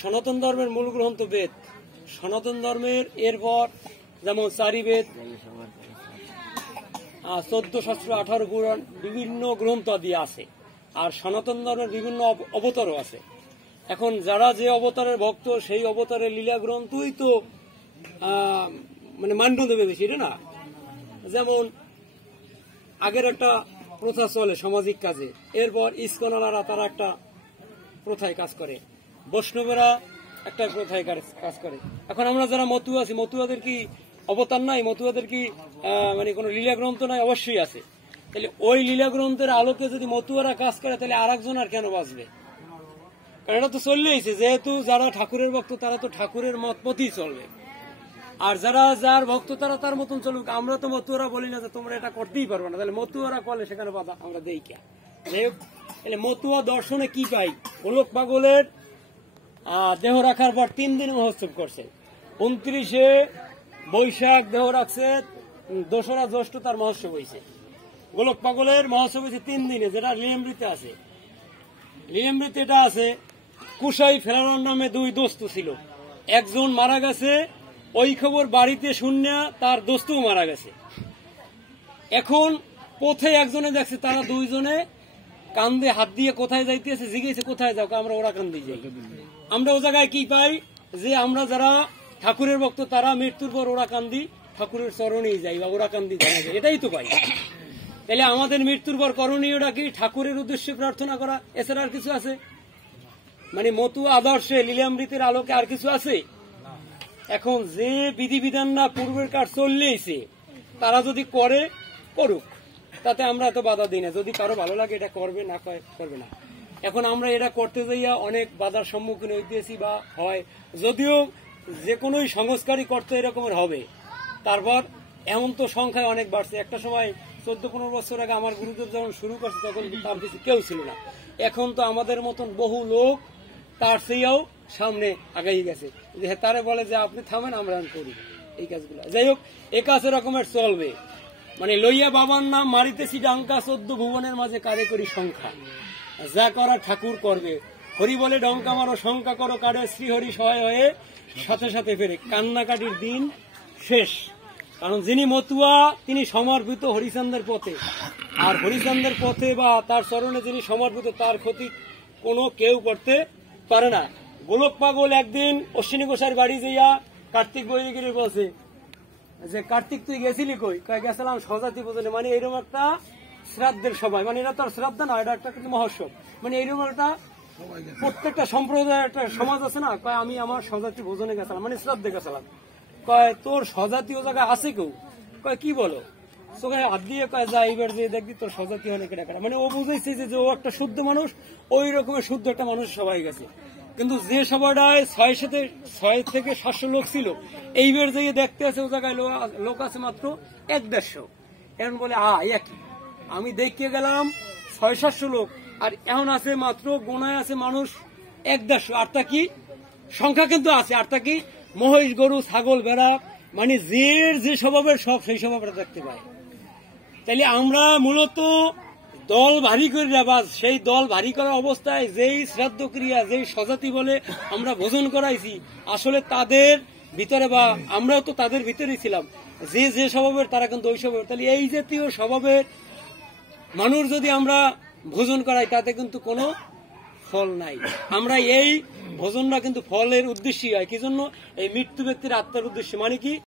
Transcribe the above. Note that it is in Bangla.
সনাতন ধর্মের মূল গ্রন্থ বেদ। সনাতন ধর্মের এরপর যেমন চারি বেদ, 14 শাস্ত্র, 18 পুরাণ, বিভিন্ন গ্রন্থ আদি আছে। আর সনাতন ধর্মের বিভিন্ন অবতারও আছে। এখন যারা যে অবতারের ভক্ত সেই অবতারের লীলা গ্রন্থই তো মানে মান্য দেবে বেশি, না? যেমন আগের একটা প্রথা চলে সামাজিক কাজে, এরপর ইস্কনালারা তারা একটা প্রথায় কাজ করে, বৈষ্ণবেরা একটা প্রথায় কাজ করে। এখন আমরা যারা মতুয়া আছি, মতুয়াদের কি অবতার নাই? মতুয়াদের কি মানে কোনো লীলা গ্রন্থ নাই? অবশ্যই আছে। তাহলে ওই লীলা গ্রন্থের আলোকে যদি মতুয়ারা কাজ করে তাহলে আর একজন আর কেন বাঁচবে? কারণ এটা তো চললেইছে, যেহেতু যারা ঠাকুরের ভক্ত তারা তো ঠাকুরের মত পথেই চলবে, আর যারা যার ভক্ত তারা তার মতন চলুক। আমরা তো মতুয়ারা বলি না যে তোমরা এটা করতেই পারবে না, তাহলে মতুয়ারা করলে সেখানে বাধা আমরা দেই কে? তাহলে মতুয়া দর্শনে কি পাই? গোলক পাগলের দেহ রাখার পর 3 দিন মহোৎসব করছে। 29শে বৈশাখ দেহ রাখছে, 2রা জ্যৈষ্ঠ তার মহোৎসব হয়েছে। গোলক পাগলের মহোৎসব হয়েছে 3 দিনে, যেটা লিএমরিতে আছে। লিএমরিতে এটা আছে, কুশাই ফেরানোর নামে 2 দোস্ত ছিল, একজন মারা গেছে। ওই খবর বাড়িতে শুনে তার দোস্তও মারা গেছে। এখন পথে একজনে দেখছে তারা 2 জনে কান্দে হাত দিয়ে কোথায় যাইতেছে, জিজ্ঞেসে কোথায় যাও? আমরা ওরা কান্দি যাই। আমরা ও জায়গায় কি পাই? যে আমরা যারা ঠাকুরের ভক্ত তারা মৃত্যুর পর ওরা কান্দি ঠাকুরের চরণেই যাই বা ওরা কান্দি জানা যায়, এটাই তো পাই। তাহলে আমাদের মৃত্যুর পর করণীয়টা কি? ঠাকুরের উদ্দেশ্যে প্রার্থনা করা, এছাড়া আর কিছু আছে? মানে মতুয়া আদর্শে লীলামৃতের আলোকে আর কিছু আছে? এখন যে বিধিবিধান না পূর্বের কাজ চললেইছে, তারা যদি করে করুক, তাতে আমরা এত বাধা দিই না। যদি কারো ভালো লাগে এটা করবে, না করবে না। এখন আমরা এটা করতে যাইয়া অনেক বাধার সম্মুখীন হইতেছি বা হয়, যদিও যে কোনো সংস্কারই করতে এরকমের হবে। তারপর এমন তো সংখ্যায় অনেক বাড়ছে। একটা সময় 14-15 বছর আগে আমার গুরুদেব যখন শুরু করছে তখন তার কিছু কেউ ছিল না। এখন তো আমাদের মতন বহু লোক তার চেয়েও সামনে আগাই গেছে। তারে বলে যে আপনি থামেন, আমরা করি এই কাজগুলো। যাই হোক, এ কাজ এরকমের চলবে। মানে লইয়া বাবার নাম মারিতেছি ডাঙ্কা, 14 ভুবনের মাঝে কারে করি সংখ্যা, যা করা ঠাকুর করবে। হরি বলে ডঙ্কা মারো, শঙ্কা করো কারে, শ্রীহরি সহায় হয়ে সাথে সাথে ফেরে, কান্নাকাটির দিন শেষ। কারণ যিনি মতুয়া তিনি সমর্পিত হরিচন্দ্রের পথে, আর হরিচন্দ্রের পথে বা তার চরণে যিনি সমর্পিত তার ক্ষতি কোনো কেউ করতে পারে না। গোলক পাগল একদিন অশ্বিনী গোসাইয়ের বাড়ি যাইয়া কার্তিক বৈরিগিরি বলছে যে কার্তিক তুই গেছিলি কই? গেছিলাম স্বজাতি ভোজনে। মানে এইরকম একটা শ্রাদ্ধের সবাই, মানে এটা তো আর শ্রাদ্ধ না, এটা একটা কিন্তু মহোৎসব। মানে এইরকম একটা প্রত্যেকটা সম্প্রদায়ের একটা সমাজ আছে না, কয় আমি আমার স্বজাতি ভোজনে গেছিলাম, মানে শ্রাদ্ধে গেছিলাম। কয় তোর স্বজাতীয় জায়গা আছে কেউ? কয় কি বলো? চোখে হাত দিয়ে কয় যা এইবার যে দেখবি তোর স্বজাতি অনেক টাকা। মানে ও বুঝেছে যে ও একটা শুদ্ধ মানুষ, ওই রকমের শুদ্ধ একটা মানুষ সবাই গেছে। কিন্তু যে সবাইটায় 6 থেকে 700 লোক ছিল, এইবার যে দেখতে আছে ও জায়গায় লোক আছে মাত্র 1-150। এখন বলে একই, আমি দেখতে গেলাম 600-700 লোক, আর এখন আছে মাত্র গোনায় আছে মানুষ 1-150। আর তা কি সংখ্যা কিন্তু আছে, আর তা কি মহিষ, গরু, ছাগল, ভেড়া, মানে যে স্বভাবের সব সেই স্বভাবটা দেখতে পায়। তাইলে আমরা মূলত দল ভারী করে বাস, সেই দল ভারী করা অবস্থায় যেই শ্রাদ্ধ ক্রিয়া, যেই স্বজাতি বলে আমরা ভোজন করাইছি, আসলে তাদের ভিতরে বা আমরাও তো তাদের ভিতরেই ছিলাম, যে স্বভাবের তারা কিন্তু ওই স্বভাবের। তাহলে এই জাতীয় স্বভাবের মানুষ যদি আমরা ভোজন করাই তাতে কিন্তু কোনো ফল নাই। আমরা এই ভোজনটা কিন্তু ফলের উদ্দেশ্যই হয়, কি জন্য? এই মৃত্যু ব্যক্তির আত্মার উদ্দেশ্যে। মানে কি?